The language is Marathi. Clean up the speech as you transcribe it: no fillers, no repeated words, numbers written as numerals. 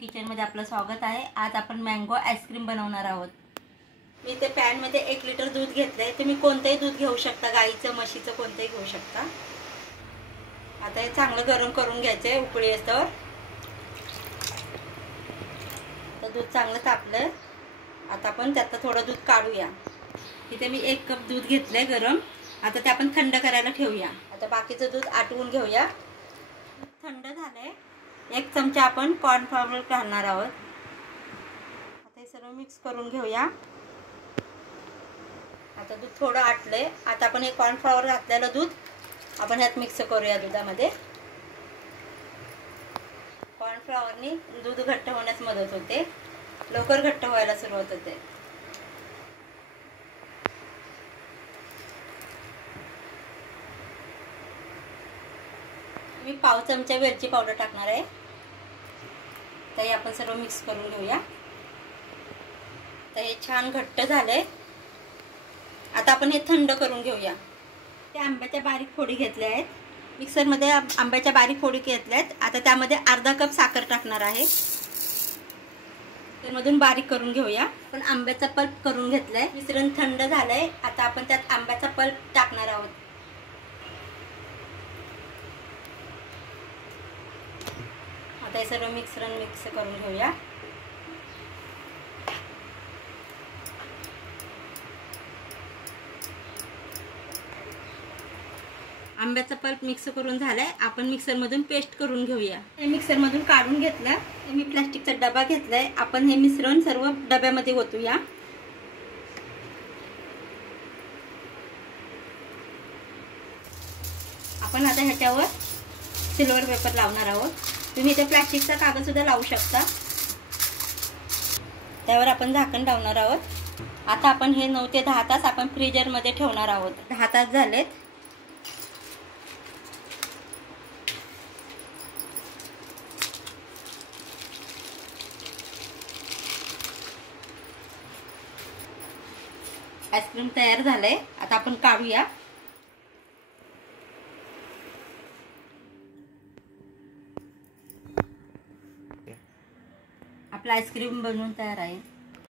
किचनमध्ये आपलं स्वागत आहे। आज आपण मँगो आईस्क्रीम बनवणार आहोत। मी ते पॅन मध्ये 1 लिटर दूध घेतलंय। तुम्ही कोणतेही दूध घेऊ शकता, गाईचं म्हशीचं कोणतेही घेऊ शकता। आता हे चांगलं गरम करून घ्यायचे उकळी येस्तवर। तर दूध चांगलं तापलंय। आता आपण त्यात थोडं दूध काढूया। इथे मी 1 कप दूध घेतलंय गरम। आता ते आपण थंड करायला ठेवूया। आता बाकीचं दूध आटवून घेऊया। थंड झालंय। 1 चमचा आपण कॉर्न फ्लोअर घालणार आहोत। आता हे सर्व मिक्स करून घेऊया। आता दूध थोडं आटलंय। आता आपण हे कॉर्न फ्लोअर घातलेलं दूध आपण ह्यात मिक्स करूया दुधामध्ये। कॉर्न फ्लोअरनी दूध घट्ट होण्यास मदत होते, लवकर घट्ट व्हायला सुरुवात होते। मी पाव चमचा वेलची पावडर टाकणार आहे। तर हे आपण सर्व मिक्स करून घेऊया। तर हे छान घट्ट झालंय। आता आपण हे थंड करून घेऊया। ते आंब्याच्या बारीक फोडी घेतल्या आहेत। मिक्सर मध्ये आंब्याच्या बारीक फोडी घेतल्या आहेत। आता त्यामध्ये अर्धा कप साखर टाकणार आहे। त्यामधून बारीक करून घेऊया। आपण आंब्याचा पल्प करून घेतलाय। मिश्रण थंड झालंय। आता आपण त्यात आंब्याचा पल्प टाकणार आहोत। आता हे सर्व मिश्रण मिक्स करून घेऊया। आंब्याचा पल्प मिक्स करून झालाय। आपण मिक्सर मधून पेस्ट करून घेऊया। हे मिक्सर मधून काढून घेतलं। मी प्लास्टिकचा डबा घेतलाय। आपण हे मिश्रण सर्व डब्यामध्ये ओतूया। आपण आता ह्याच्यावर सिल्वर पेपर लावणार आहोत। तुम्ही इथे प्लास्टिकचा कागद सुद्धा लावू शकता। त्यावर आपण झाकण लावणार आहोत। आता आपण हे 9 ते 10 तास आपण फ्रीजर मध्ये ठेवणार आहोत। 10 तास झालेत। आईस्क्रीम तयार झालंय। आता आपण काढूया। आपला आईस्क्रीम बनवून तयार आहे।